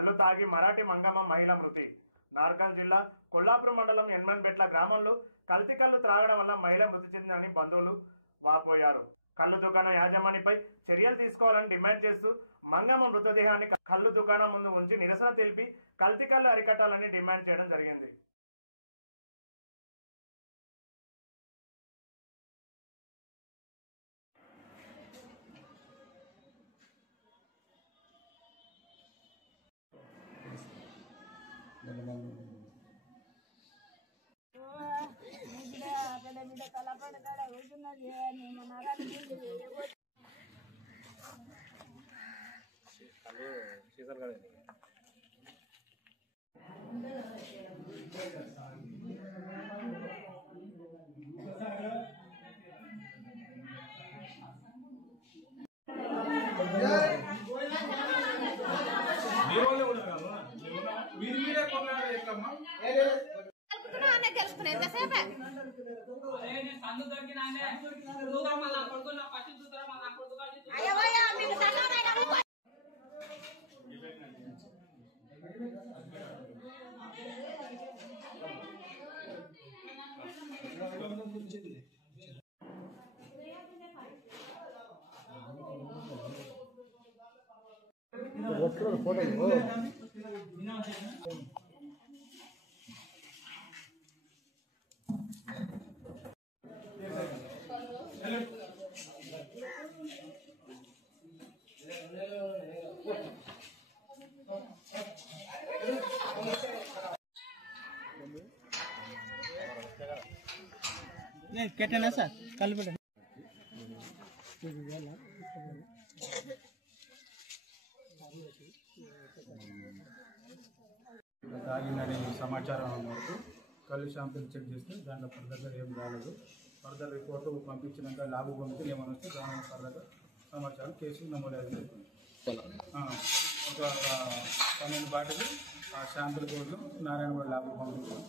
కళ్ళు తాగి మరాఠీ మంగమ్మ మహిళ మృతి. నార్కల్ జిల్లా కొల్లాపూర్ మండలం ఎన్మన్బెట్ల గ్రామంలో కల్తీ కళ్ళు త్రాగడం వల్ల మహిళ మృతి చెందిందని బంధువులు వాపోయారు. కళ్ళు దుకాణం యాజమానిపై చర్యలు తీసుకోవాలని డిమాండ్ చేస్తూ మంగమ్మ మృతదేహాన్ని కళ్ళు దుకాణం ముందు ఉంచి నిరసన తెలిపి కల్తీ కళ్ళు అరికట్టాలని డిమాండ్ చేయడం జరిగింది. केटना सर कल తాగిందనే సమాచారం మేరకు కళ్ళు శాంపిల్ చెక్ చేస్తే దాంట్లో ఫర్దర్గా ఏం రాలేదు. ఫర్దర్ రిపోర్ట్ పంపించినాక ల్యాబ్ పంపితే ఏమైనా వస్తే దాని ఫర్దర్గా సమాచారం కేసు నమోదు. ఒక 12 బాటిల్ శాంపిల్ కోడ్లు నారాయణగూడ ల్యాబ్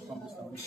పంపిస్తాము.